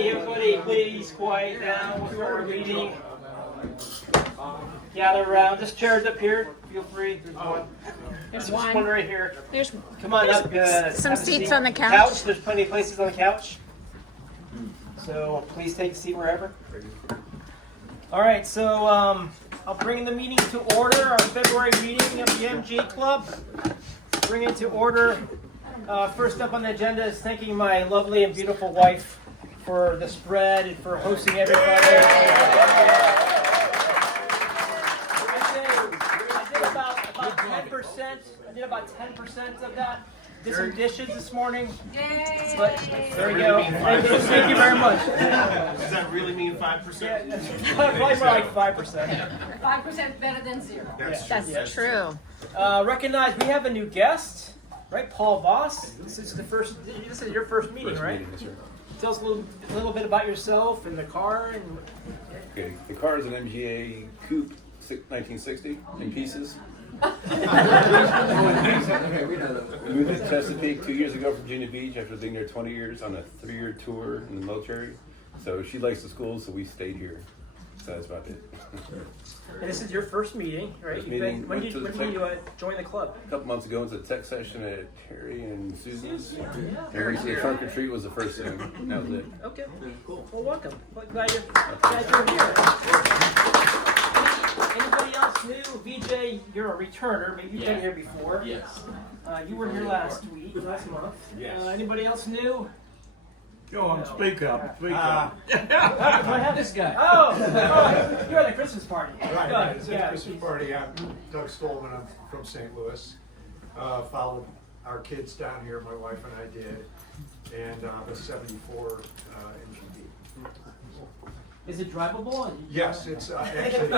Okay, everybody, please quiet down. We'll start our meeting. Gather around. This chair's up here. Feel free. There's one right here. Come on up. Some seats on the couch. There's plenty of places on the couch. So please take a seat wherever. All right, so I'll bring the meeting to order. Our February meeting of the MG Club. Bring it to order. First up on the agenda is thanking my lovely and beautiful wife for the spread and for hosting everybody. I did about 10%. I did about 10% of that. Did some dishes this morning. Yay! But there we go. Thank you very much. Does that really mean 5%? Yeah, probably more like 5%. 5% better than 0. That's true. Recognize we have a new guest, right? Paul Voss. This is your first meeting, right? Tell us a little bit about yourself and the car. Okay, the car is an MGA Coupe 1960 in pieces. We moved to Chesapeake 2 years ago from Virginia Beach after being there 20 years on a 3-year tour in the military. So she likes the school, so we stayed here. So that's about it. And this is your first meeting, right? First meeting. When did you join the club? A couple months ago, it was a tech session at Terry and Susan's. The trunk or treat was the first thing. That was it. Okay, cool. Well, welcome. Glad you're here. Anybody else new? VJ, you're a returner. Maybe you've been here before. Yes. You were here last month. Yes. Anybody else new? Go speak up. Speak up. Do I have this guy? Oh, you're at the Christmas party. Right. It's a Christmas party. I'm Doug Stolman. I'm from St. Louis. Followed our kids down here. My wife and I did. And the 74 MGB. Is it drivable? Yes, it's actually.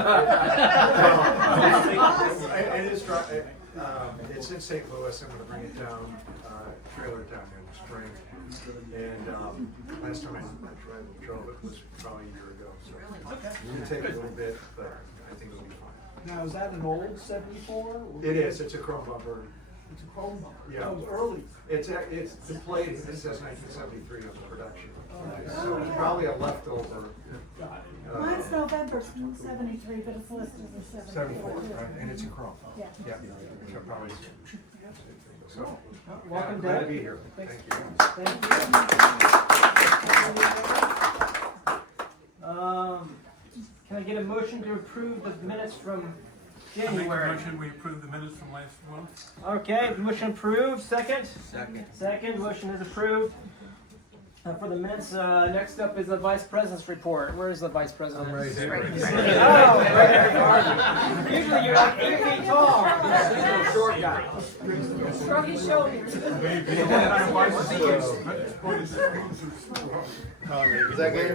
It is. It's in St. Louis. I'm going to bring it down, trailer down in the spring. And last time I drove it was probably a year ago. So it'll take a little bit, but I think it'll be fine. Now, is that an old 74? It is. It's a chrome bumper. It's a chrome bumper. Yeah. That was early. It's the plate. It says 1973 on the production. So it's probably a leftover. Mine's November 73, but it's listed as 74, right? And it's a chrome. Yeah. Yeah. So probably. So Welcome, glad to Doug. be here. Thank you. Can I get a motion to approve the minutes from January? Motion we approve the minutes from last month. Okay, motion approved. Second? Second. Motion is approved. For the minutes, next up is the Vice President's report. Where is the Vice President? I'm right here. Oh, right there. Usually you're like 8 feet tall. You're a short guy. Shrug his shoulders. Is that good?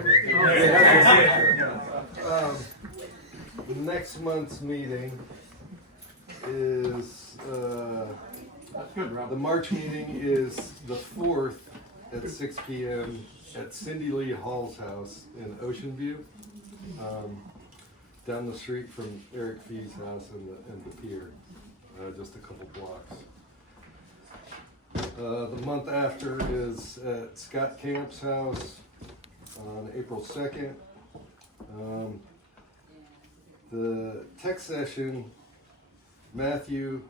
Next month's meeting is, the March meeting is the 4th at 6 p.m. at Cindy Lee Hall's house in Ocean View, down the street from Eric Fee's house and the pier, just a couple blocks. The month after is at Scott Camp's house on April 2nd. The tech session, Matthew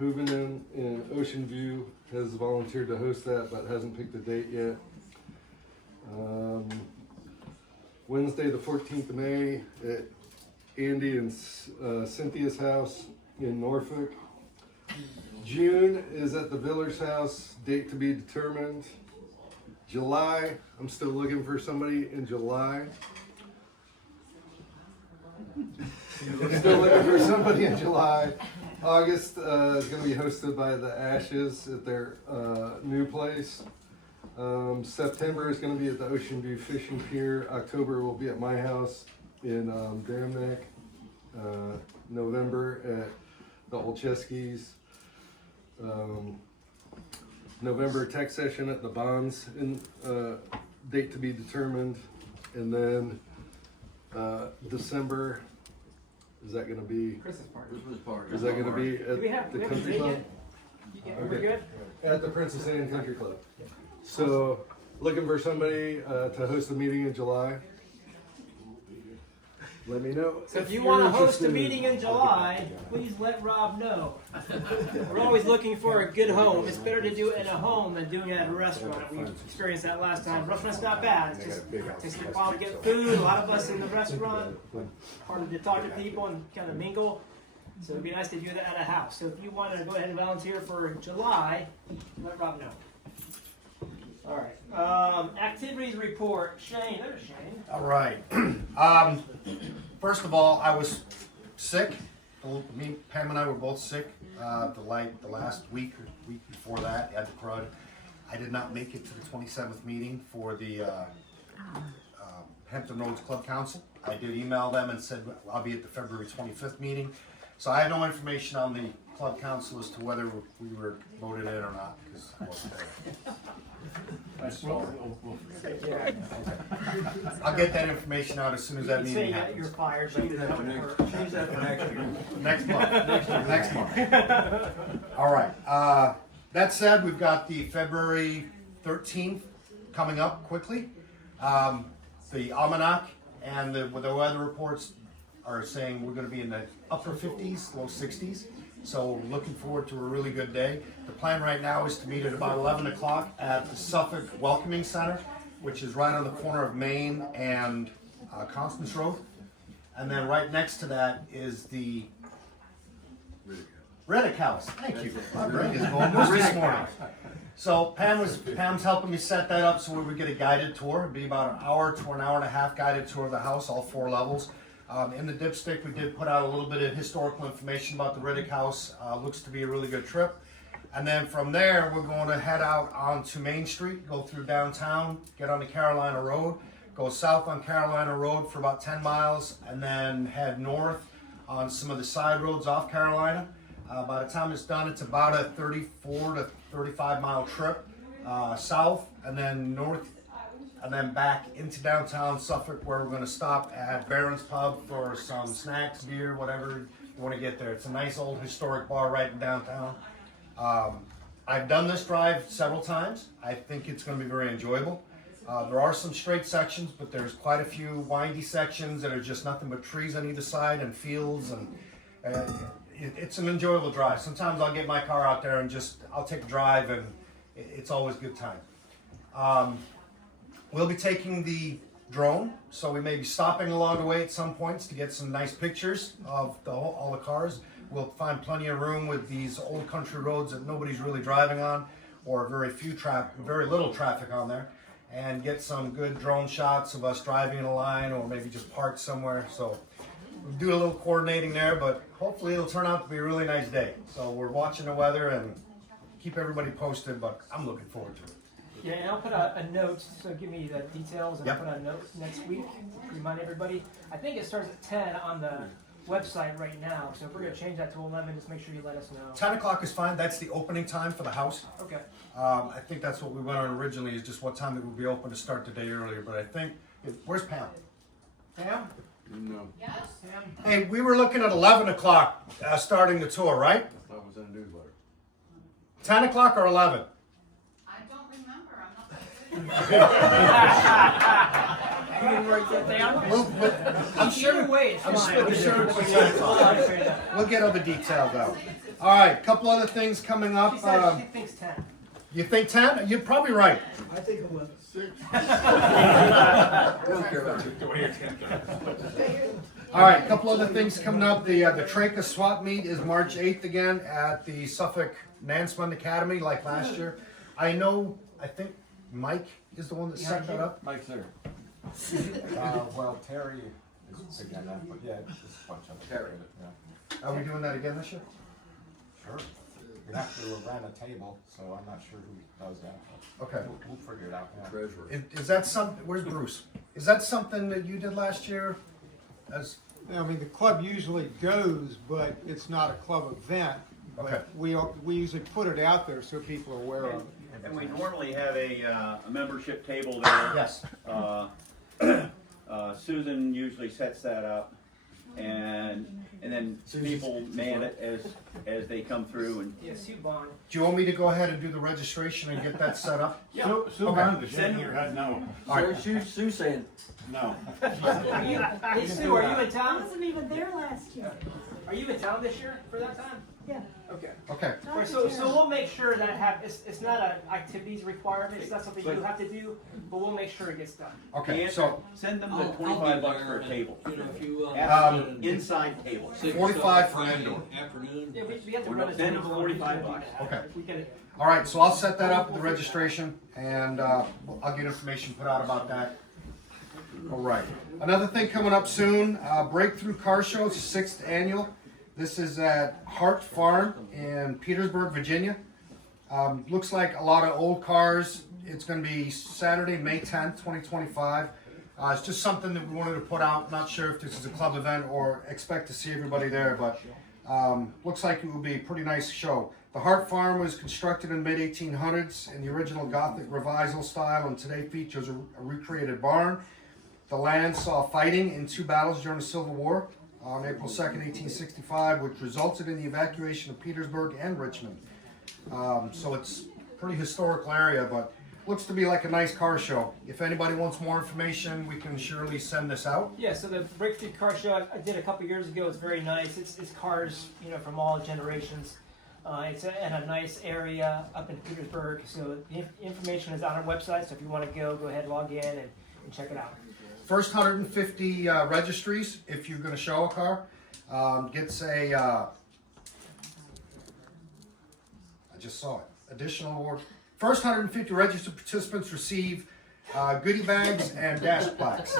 Hoovenen in Ocean View has volunteered to host that, but hasn't picked a date yet. Wednesday the 14th of May at Andy and Cynthia's house in Norfolk. June is at the Villar's house, date to be determined. July, I'm still looking for somebody in July. I'm still looking for somebody in July. August is going to be hosted by the Ashes at their new place. September is going to be at the Ocean View Fishing Pier. October will be at my house in Dam Neck. November at the Olcheski's. November tech session at the Bonds, in date to be determined. And then December, is that going to be? Christmas party. Is that going to be at the country club? We're good? At the Princess Anne Country Club. So looking for somebody to host a meeting in July. Let me know. So if you you're want to host a interested. meeting in July, please let Rob know. We're always looking for a good home. It's better to do it in a home than doing it at a restaurant. We experienced that last time. Restaurant's not bad. It just takes a while to get food. A lot of us in the restaurant, hard to talk to people and kind of mingle. So it'd be nice to do that at a house. So if you want to go ahead and volunteer for July, let Rob know. All right. Activities report. Shane. There's Shane. All right. First of all, I was sick. Me, Pam, and I were both sick. The last week or week before that, had the crud. I did not make it to the 27th meeting for the Hampton Roads Club Council. I did email them and said I'll be at the February 25th meeting. So I have no information on the club council as to whether we were voted in or not because I wasn't there. I'll get that information out as soon as that You say meeting you're happens. fired. But Next month. Next month. All right. That said, we've got the February 13th coming up quickly. The almanac and the weather reports are saying we're going to be in the upper 50s, low 60s. So looking forward to a really good day. The plan right now is to meet at about 11 o'clock at the Suffolk Welcoming Center, which is right on the corner of Main and Constance Road. And then right next to that is the Reddick House. Thank you. My brain is going this morning. So Pam's helping me set that up so we would get a guided tour. It'd be about an hour to an hour and a half guided tour of the house, all 4 levels. In the dipstick, we did put out a little bit of historical information about the Riddick House. Looks to be a really good trip. And then from there, we're going to head out onto Main Street, go through downtown, get on the Carolina Road, go south on Carolina Road for about 10 miles, and then head north on some of the side roads off Carolina. By the time it's done, it's about a 34 to 35 mile trip south, and then north, and then back into downtown Suffolk, where we're going to stop at Barron's Pub for some snacks, beer, whatever you want to get there. It's a nice old historic bar right in downtown. I've done this drive several times. I think it's going to be very enjoyable. There are some straight sections, but there's quite a few windy sections that are just nothing but trees on either side and fields, and it's an enjoyable drive. Sometimes I'll get my car out there and I'll take a drive, and it's always a good time. We'll be taking the drone, so we may be stopping along the way at some points to get some nice pictures of all the cars. We'll find plenty of room with these old country roads that nobody's really driving on, or very little traffic on there, and get some good drone shots of us driving in a line, or maybe just parked somewhere. So we'll do a little coordinating there, but hopefully it'll turn out to be a really nice day. So we're watching the weather and keep everybody posted, but I'm looking forward to it. Yeah, and I'll put a note, so give me the details, and Yep. I'll put a note next week to remind everybody. I think it starts at 10 on the website right now, so if we're going to change that to 11, just make sure you let us know. 10 o'clock is fine. That's the opening time for the house. Okay. I think that's what we went on originally, is just what time it would be open to start the day earlier. But I think, where's Pam? Pam? No. Yes? Pam? Hey, we were looking at 11 o'clock starting the tour, right? That was in a newsletter. 10 o'clock or 11? I don't remember, I'm not that You didn't write that down? I'm sure. Wait, it's I'm fine. sure it's 10 o'clock. We'll get all the details out. All right, a couple other things coming up. She said she thinks 10. You think 10? You're probably right. I think 11. All right, a couple other things coming up. The TRAACA swap meet is March 8th again at the Suffolk Nansman Academy, like last year. I think Mike is the one that set that up. Mike's there. Well, Terry is again, but yeah, it's just a bunch of Terry. Yeah. Are we doing that again this year? Sure. We have to rent a table, so I'm not sure who does that. But Okay. we'll figure it out. Yeah. Treasurer. Is that something? Where's Bruce? Is that something that you did last year? As I mean, the club usually goes, but it's not a club event. Okay. But we usually put it out there so people are aware of it. And we normally have a membership table there. yes. Susan usually sets that up. and then people man it as they come through. And Yes, you Bond. Do you want me to go ahead and do the registration and get that set up? yeah, Send here right now. All right. Sue's saying no. Hey Sue, are you in I town? wasn't even there last year. Are you in town this year for that time? Yeah. Okay. Okay. Not Right, this so year. we'll make sure that it's not an activities requirement. It's not something you have to do, but we'll make sure it gets done. Okay. and So send them the I'll be $25 for a there, table. You know, if you, Inside table. 45 for Friday indoor. afternoon. Yeah, we have to Or run no, it 10 to down. 45 bucks. Okay. We get it. all right. So I'll set that up with the registration, and I'll get information put out about that. All right. Another thing coming up soon: Breakthrough Car Show, 6th annual. This is at Hart Farm in Petersburg, Virginia. Looks like a lot of old cars. It's going to be Saturday, May 10th, 2025. It's just something that we wanted to put out. Not sure if this is a club event or expect to see everybody there, but looks like it will be a pretty nice show. The Hart Farm was constructed in the mid-1800s in the original Gothic revival style, and today features a recreated barn. The land saw fighting in 2 battles during the Civil War on April 2nd, 1865, which resulted in the evacuation of Petersburg and Richmond. So it's a pretty historical area, but looks to be like a nice car show. If anybody wants more information, we can surely send this out. Yeah, so the Breakthrough Car Show I did a couple years ago. It's very nice. It's cars, from all generations. It's in a nice area up in Petersburg. So the information is on our website. So if you want to go ahead, log in and check it out. First 150 registries, if you're going to show a car, gets a, I just saw it, additional award. First 150 registered participants receive goodie bags and dash plaques.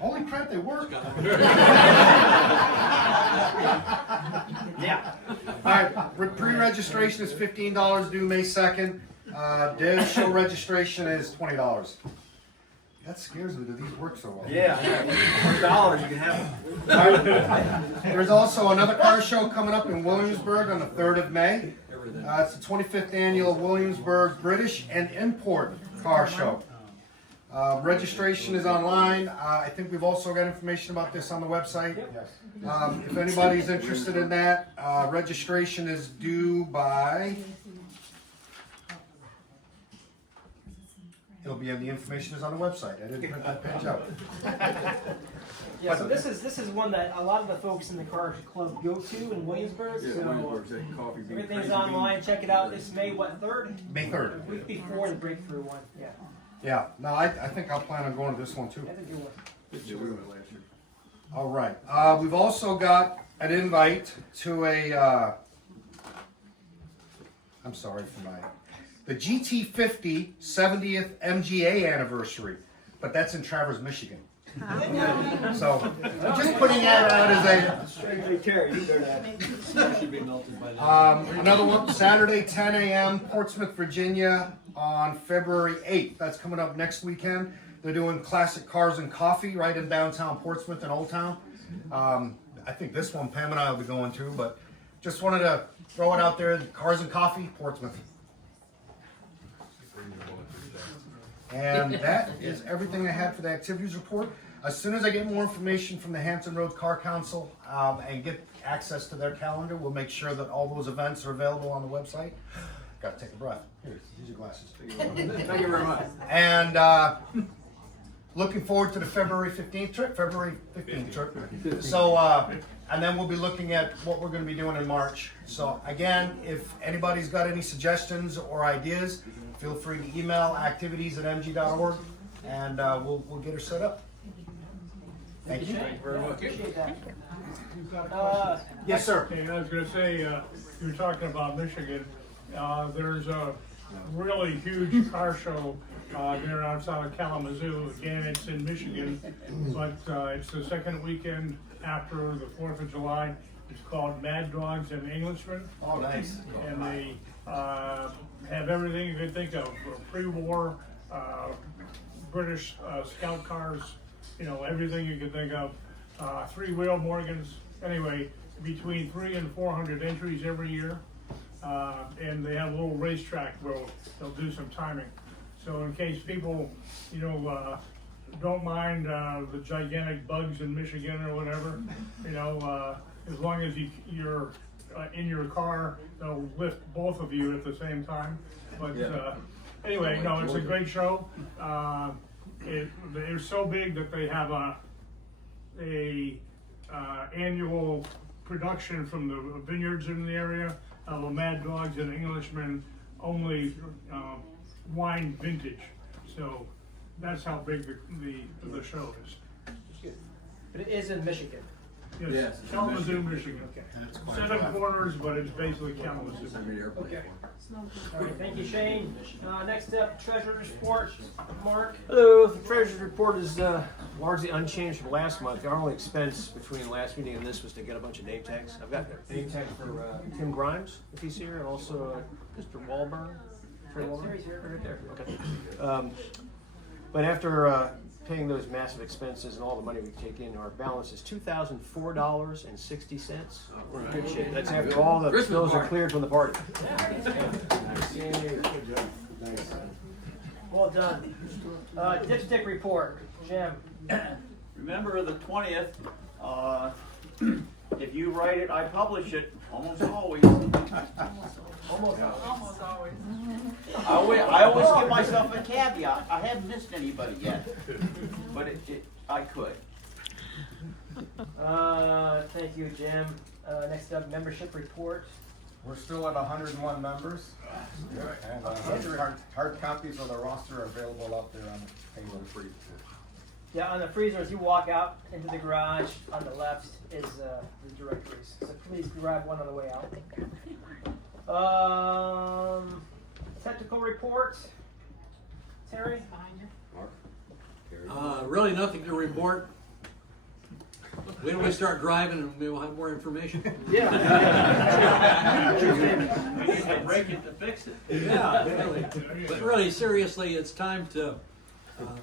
Holy crap, they work. Yeah. All right, pre-registration is $15 due May 2nd. Day show registration is $20. That scares me. Do these work so well? Yeah, $100 you can have it. All right. There's also another car show coming up in Williamsburg on the 3rd of May. It's the 25th annual Williamsburg British and Import Car Show. Registration is online. I think we've also got information about this on the website. If anybody's interested in that, registration is due by... It'll be in the information is on the website. I didn't print that page out. Yeah, so this is one that a lot of the folks in the car club go to in Williamsburg. So everything's online. Check it out. It's May 3rd? May 3rd. Week before the breakthrough one. Yeah. Yeah. No, I think I'll plan on going to this one too. That's a good one. All right. We've also got an invite to a. I'm sorry for the GT50 70th MGA anniversary, but that's in Traverse, Michigan. So just putting that out as another one, Saturday 10 a.m. Portsmouth, Virginia on February 8th. That's coming up next weekend. They're doing classic cars and coffee right in downtown Portsmouth and Old Town. I think this one Pam and I will be going to, but just wanted to throw it out there. Cars and coffee, Portsmouth. And that is everything I had for the activities report. As soon as I get more information from the Hampton Road Car Council and get access to their calendar, we'll make sure that all those events are available on the website. Got to take a breath. Here, use your glasses. Thank you very much. And looking forward to the February 15th trip. February 15th trip. So, and then we'll be looking at what we're going to be doing in March. So again, if anybody's got any suggestions or ideas, feel free to email activities@mg.org, and we'll get her set up. Thank you. Thank you very much. Appreciate that. Yes, sir. Hey, I was gonna say, you were talking about Michigan. There's a really huge car show there outside of Kalamazoo. Again, it's in Michigan, but it's the second weekend after the 4th of July. It's called Mad Dogs and Englishmen. Oh, nice. And they have everything you could think of, pre-war British scout cars, everything you could think of, 3-wheel Morgans. Anyway, between 300 and 400 entries every year, and they have a little racetrack where they'll do some timing. So in case people, don't mind the gigantic bugs in Michigan or whatever. You know, as long as you're in your car, they'll lift both of you at the same time. But anyway, no, it's a great show. They're so big that they have a annual production from the vineyards in the area of a Mad Dogs and Englishmen only wine vintage. So that's how big the show is. But it is in Michigan. Yes, Kalamazoo, Michigan. Okay. 7 corners, but it's basically Kalamazoo. Okay. All right, thank you, Shane. Next up, Treasurer's Report. Mark. Hello. The Treasurer's Report is largely unchanged from last month. Our only expense between last meeting and this was to get a bunch of name tags. I've got a name tag for Tim Grimes, if he's here, and also Mr. Wahlberg. He's here. Right there. Okay. But after paying those massive expenses and all the money we take in, our balance is $2,004.60. We're in good shape. That's after all the bills are cleared from the party. Well done. Dipstick Report. Jim. Remember the 20th, if you write it, I publish it, almost always. Almost always. I always give myself a caveat. I haven't missed anybody yet, but I could. Thank you, Jim. Next up, membership report. We're still at 101 members. And hard copies of the roster are available out there on the table. Yeah, on the freezer, as you walk out into the garage, on the left is the directories. So please grab one on the way out. Technical report. Terry? Really nothing to report. When we start driving, and we'll have more information. Yeah. We need to break it to fix it. Yeah, really. But really, seriously, it's time to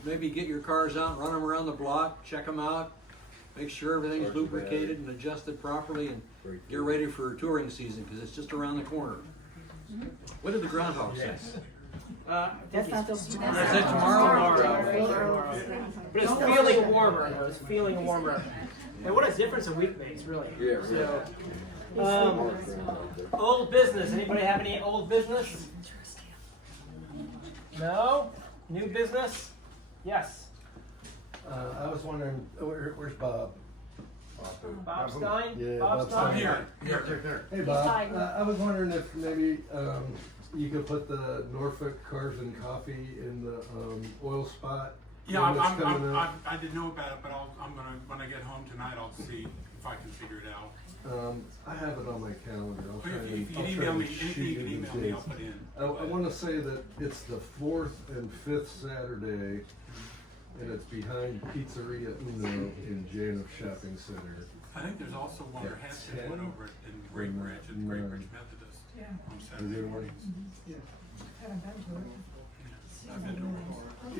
maybe get your cars out, run them around the block, check them out, make sure everything's lubricated and adjusted properly, and get ready for touring season because it's just around the corner. What did the groundhog say? That's not Is that tomorrow? But it's feeling warmer. Though. It's feeling warmer. And what a difference a week makes, really. Yeah. So, old business. Anybody have any old business? No? New business? Yes. I was wondering, where's Bob? Bob Stein? Yeah, Bob Stein? Here. Hey, Bob. I was wondering if maybe you could put the Norfolk Cars and Coffee in the oil spot. Yeah, I didn't know about it, but I'm gonna, when I get home tonight, I'll see if I can figure it out. I have it on my calendar. If you can email me, anything you can email me, I'll put in. I want to say that it's the 4th and 5th Saturday, and it's behind Pizzeria Uno in Janoff Shopping Center. I think there's also one that has been one over in Great Bridge, at Great Bridge Methodist on Saturday mornings. I've been to it. I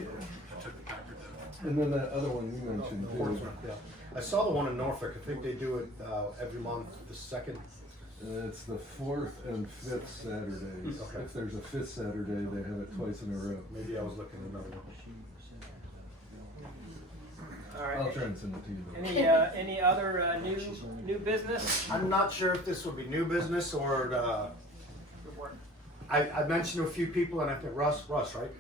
took the Packard though. And then that other one you mentioned too. Yeah. I saw the one in Norfolk. I think they do it every month, the second. It's the 4th and 5th Saturdays. Okay. If there's a 5th Saturday, they have it twice in a row. Maybe I was looking at another one. All right. I'll try and send it to you. Any other new business? I'm not sure if this would be new business or I mentioned to a few people, and I think Russ, right?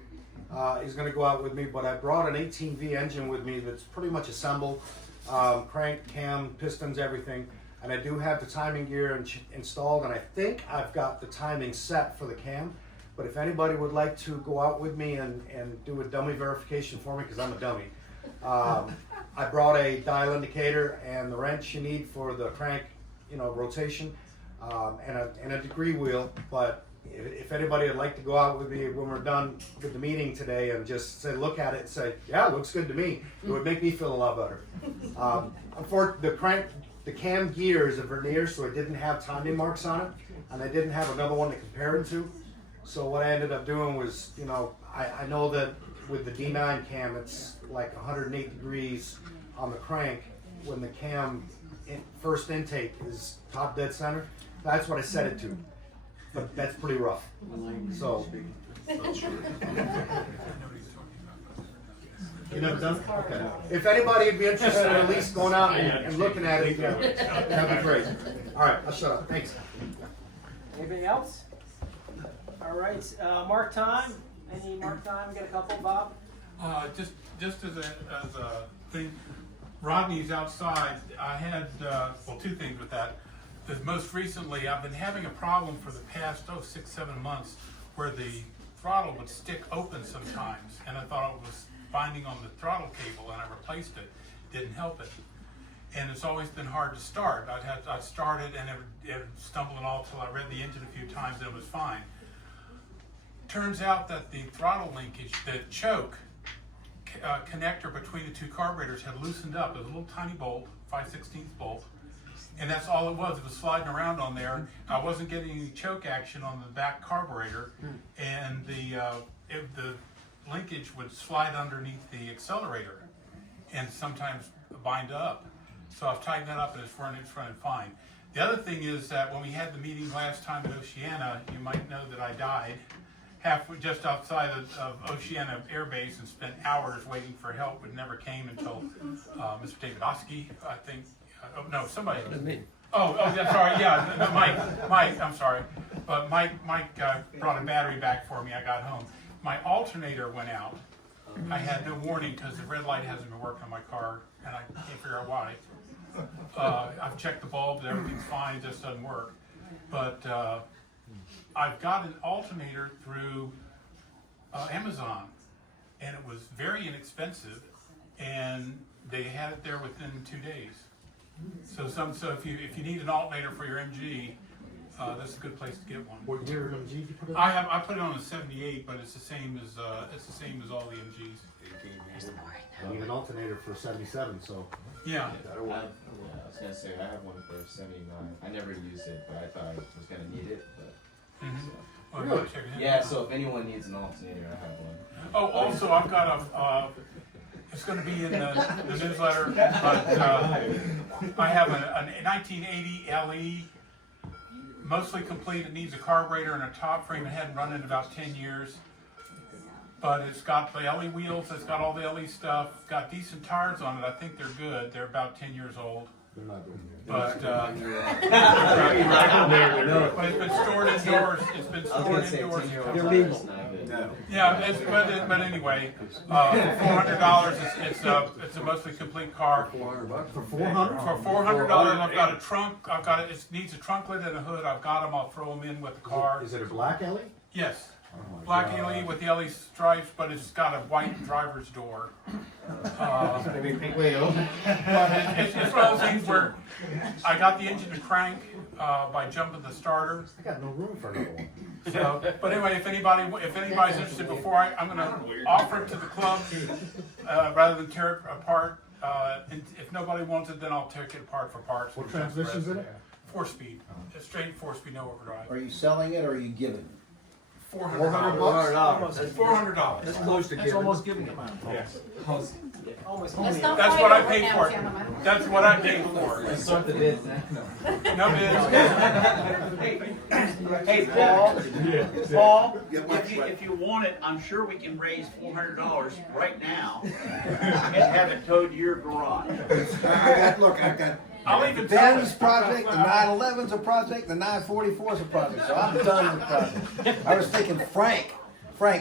He's going to go out with me, but I brought an 18V engine with me that's pretty much assembled, crank, cam, pistons, everything. And I do have the timing gear installed, and I think I've got the timing set for the cam. But if anybody would like to go out with me and do a dummy verification for me, because I'm a dummy, I brought a dial indicator and the wrench you need for the crank, rotation, and a degree wheel. But if anybody would like to go out with me when we're done with the meeting today and just say, look at it and say, yeah, it looks good to me, it would make me feel a lot better. Unfortunately, the cam gear is a vernier, so it didn't have timing marks on it, and I didn't have another one to compare it to. So what I ended up doing was, I know that with the D9 cam, it's like 108 degrees on the crank when the cam first intake is top dead center. That's what I set it to. But that's pretty rough. So, You never done it? Okay. If anybody would be interested in at least going out and looking at it, that'd be great. All right, I'll shut up. Thanks. Anybody else? All right, mark time. Any mark time? We got a couple, Bob? Just as a thing, Rodney's outside. I had, well, two things with that. Most recently, I've been having a problem for the past, 6-7 months where the throttle would stick open sometimes, and I thought it was binding on the throttle cable, and I replaced it. Didn't help it. And it's always been hard to start. I'd start it and it would stumble and all till I read the engine a few times and it was fine. Turns out that the throttle linkage, the choke connector between the two carburetors had loosened up. It was a little tiny bolt, 5/16 bolt, and that's all it was. It was sliding around on there. I wasn't getting any choke action on the back carburetor, and the linkage would slide underneath the accelerator and sometimes bind up. So I've tightened that up and it's running fine. The other thing is that when we had the meeting last time at Oceana, you might know that I died halfway just outside of Oceana Air Base and spent hours waiting for help, but never came until Mr. David Oski, I think. No, somebody. Oh, yeah, sorry, yeah, Mike, I'm sorry. But Mike brought a battery back for me. I got home. My alternator went out. I had no warning because the red light hasn't been working on my car, and I can't figure out why. I've checked the bulbs, everything's fine, it just doesn't work. But I've got an alternator through Amazon, and it was very inexpensive, and they had it there within 2 days. So if you need an alternator for your MG, that's a good place to get one. What year MG did you put it? I put it on a 78, but it's the same as all the MGs. I need an alternator for 77, so. Yeah. I was gonna say I have one for 79. I never used it, but I thought I was gonna need it. But Really? yeah. So if anyone needs an alternator, I have one. Oh, also I've got a. It's going to be in the newsletter, but I have a 1980 LE, mostly complete. It needs a carburetor and a top frame. It hadn't run in about 10 years. But it's got the LE wheels, it's got all the LE stuff, it's got decent tires on it. I think they're good. They're about 10 years old. They're not good. But, but it's been stored indoors. It's been stored indoors. They're legal. Yeah, but anyway, $400. It's a mostly complete car. For $400? For $400, I've got a trunk. It needs a trunk lid and a hood. I've got them. I'll throw them in with the car. Is it a black LE? Yes. Black LE with the LE stripes, but it's got a white driver's door. Way open. It's one of those things where I got the engine to crank by jumping the starter. I got no room for another one. So, but anyway, if anybody's interested, I'm going to offer it to the club rather than tear it apart. And if nobody wants it, then I'll take it apart for parts. What transmission's in it? 4-speed, a straight 4-speed, no overdrive. Are you selling it or are you giving it? $400. $400. That's close to giving. almost giving it. Yes. Almost. That's what I paid for it. That's what I paid for. Let's start the bids. No bids. Hey, Paul, if you want it, I'm sure we can raise $400 right now and have it towed to your garage. I've got I'll even the Benz project, the 911's a project, the 944's a project, so I'm done with projects. I was thinking Frank,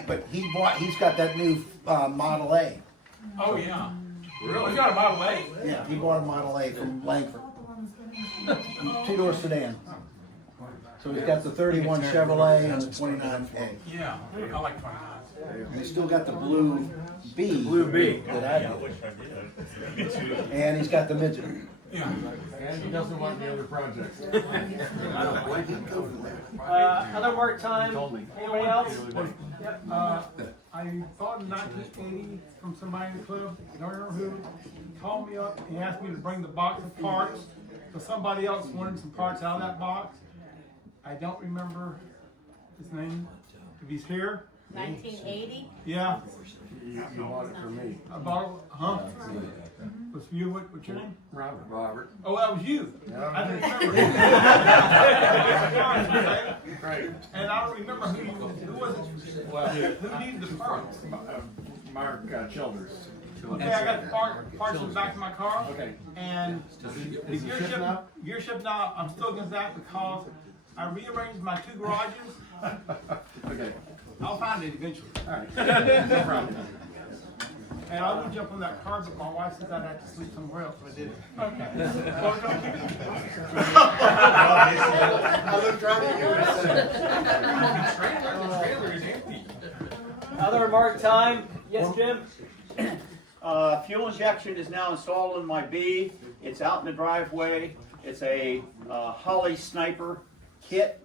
but he's got that new Model A. Oh, yeah. Really? You got a Model A? Yeah, he bought a Model A from Langford. 2-door sedan. So he's got the 31 Chevrolet and the 29A. Yeah, I like 29s. And he's still got the blue B. That I did. And he's got the midget. Yeah. And he doesn't want the other projects. Other work time. Anybody else? Yep. I bought a 1980 from somebody in the club. I don't remember who. He called me up. He asked me to bring the box of parts. But somebody else wanted some parts out of that box. I don't remember his name. If he's here. 1980? Yeah. You bought it for me. I bought it. Huh? Was you? What's your name? Robert. Oh, that was you. Yeah. I didn't remember. Right. And I don't remember who was it. Who needed the parts? Mark Childers. Okay, I got parts in the back of my car. Okay. And the gear shift now, I'm still getting that because I rearranged my 2 garages. Okay. I'll find it eventually. All right. No problem. And I would jump on that car, but my wife said I'd have to sleep somewhere else, so I did. Okay. I looked right at you. Other remark time? Yes, Jim? Fuel injection is now installed in my B. It's out in the driveway. It's a Holly Sniper kit,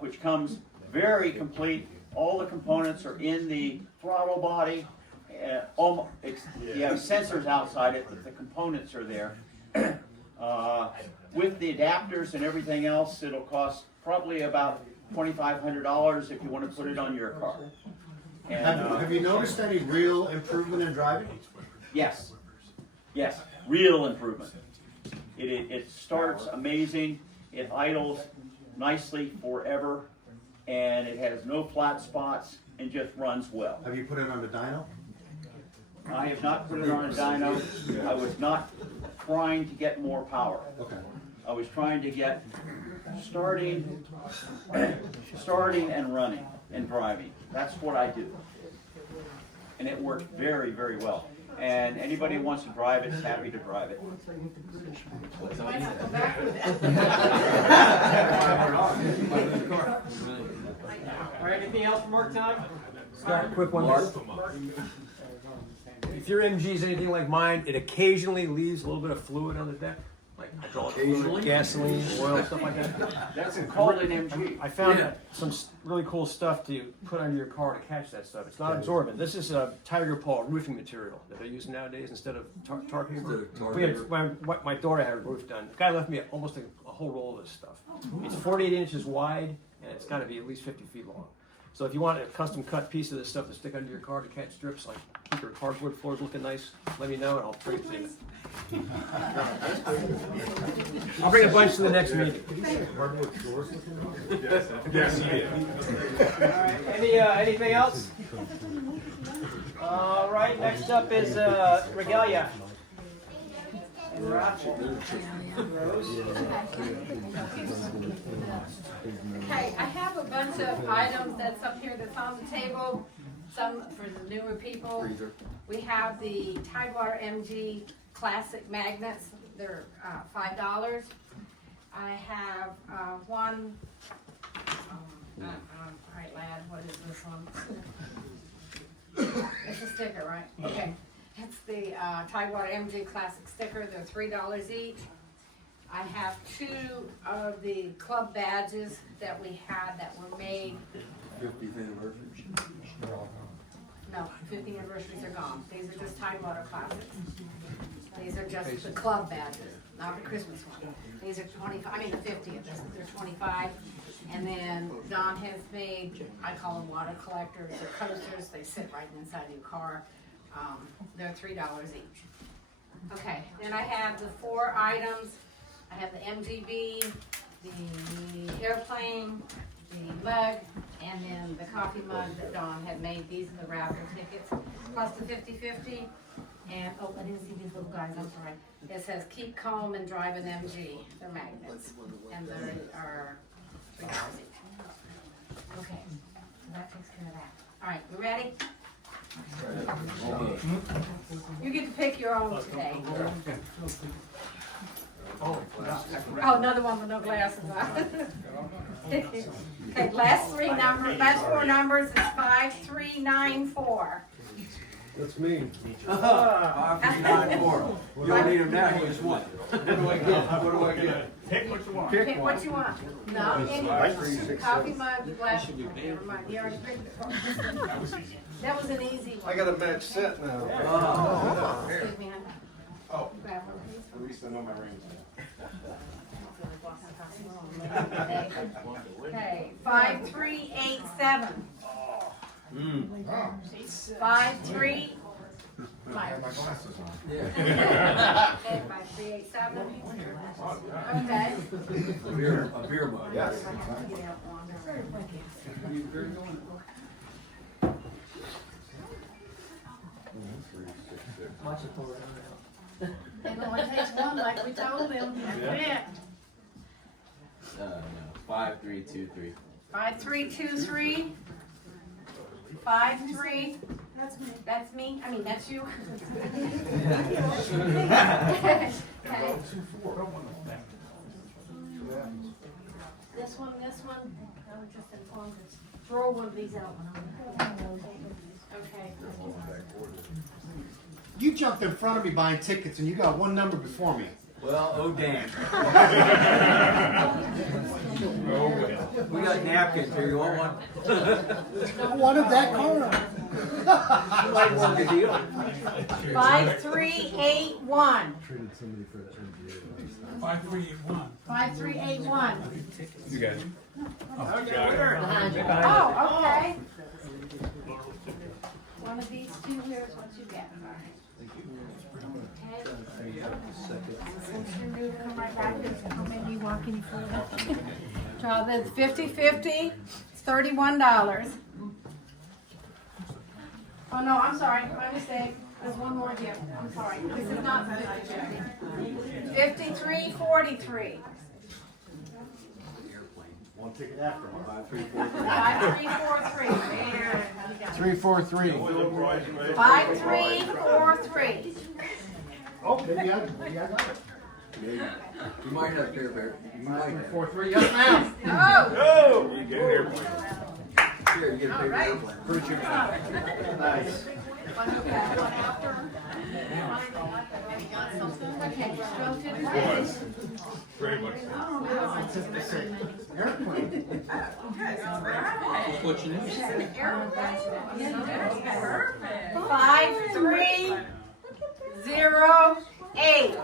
which comes very complete. All the components are in the throttle body. You have sensors outside it, but the components are there. With the adapters and everything else, it'll cost probably about $2,500 if you want to put it on your car. And, Have you noticed any real improvement in driving? Yes. Yes, real improvement. It starts amazing. It idles nicely forever, and it has no flat spots and just runs well. Have you put it on the dyno? I have not put it on a dyno. I was not trying to get more power. Okay. I was trying to get starting and running and driving. That's what I do. And it worked very, very well. And anybody who wants to drive it is happy to drive it. Why not go back with that? All right, anything else for Mark time? Scott, quick one. If your MG is anything like mine, it occasionally leaves a little bit of fluid on the deck, like hydraulic fluid, gasoline, oil, stuff like that. That's called an MG. I found some really cool stuff to put under your car to catch that stuff. It's not absorbent. This is a tiger paw roofing material that they use nowadays instead of tar paper. My daughter had her roof done. The guy left me almost a whole roll of this stuff. It's 48 inches wide, and it's got to be at least 50 feet long. So if you want a custom cut piece of this stuff to stick under your car to catch drips, like keep your hardwood floors looking nice, let me know and I'll bring it to you. I'll bring a bunch to the next meeting. Yes, he did. All right, anything else? All right, next up is Regalia. Okay, I have a bunch of items that's up here that's on the table, some for the newer people. We have the Tidewater MG Classic Magnets, they're $5. I have one, all right lad, what is this one? It's a sticker, right? Okay. It's the Tidewater MG Classic sticker. They're $3 each. I have 2 of the club badges that we had that were made. 50th anniversary. No, 50 anniversaries are gone. These are just Tidewater Classics. These are just the club badges, not the Christmas one. These are 25. I mean the 50th. They're 25. And then Don has made, I call them water collectors or coasters. They sit right inside your car. They're $3 each. Okay, then I have the 4 items. I have the MGB, the airplane, the mug, and then the coffee mug that Dawn had made. These are the raffle tickets, plus the 50/50. And, oh, I didn't see these little guys, I'm sorry. It says keep calm and drive an MG. They're magnets, and they are $3 each. Okay, so that takes care of that. All right, we ready? You get to pick your own today. Oh, another one with no glasses on. Okay, last 4 numbers is 5394. That's me. 5394. You don't need them now, you just want. What do I get? What do I get? Pick what you want. Pick what you want. No, any coffee mug, glass. Never mind, you already picked it. That was an easy one. I got a match set now. Excuse me, honey. Oh. Grab one, please. At least I know my rings. Okay, 5387. 53. I have my glasses on. Okay, 5387. Okay. A beer mug. Yes. It only takes one, like we told them. That's it. No, 5323. 5323. 53. That's me. That's me. I mean, that's you. Okay. This one. I was just informed to throw one of these out. Okay. You jumped in front of me buying tickets and you got one number before me. Well, oh damn. We got napkins here, you want one? I wanted that car. You might work a deal. 5381. Traded somebody for an NBA last night. 5381. 5381. You guys. Oh, okay. One of these two here is what you get. Since you're new, come right back. I'll maybe walk any further. So that's 50/50. It's $31. Oh no, I'm sorry. My mistake. There's one more here. I'm sorry. This is not 50/50. 5343. One ticket after. 5343. There. 343. 5343. Oh, maybe I got it. You might have Bear Bear. You might have. 4-3. Yes, ma'am. Oh. You get an airplane. Here, you get a paper airplane. Pretty sure. Nice. One after. Okay, go to the Was. Very much so. Airplane. That's what you need. 5308.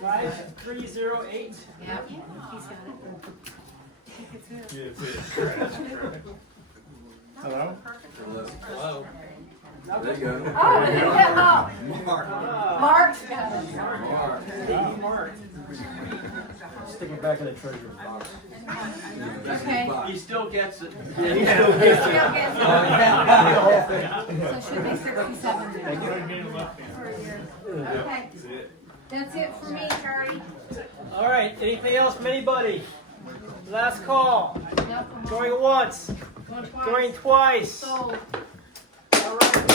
5308. Yep. He's got it. Hello? Hello. There you go. Oh, yeah. Mark. Mark's got it. Mark. Stick it back in the treasure box. Okay. He still gets it. Still gets it. So it should be 67. Okay. That's it for me, Charlie. All right. Anything else from anybody? Last call. Nope. Going once. Going twice. Sold. All right.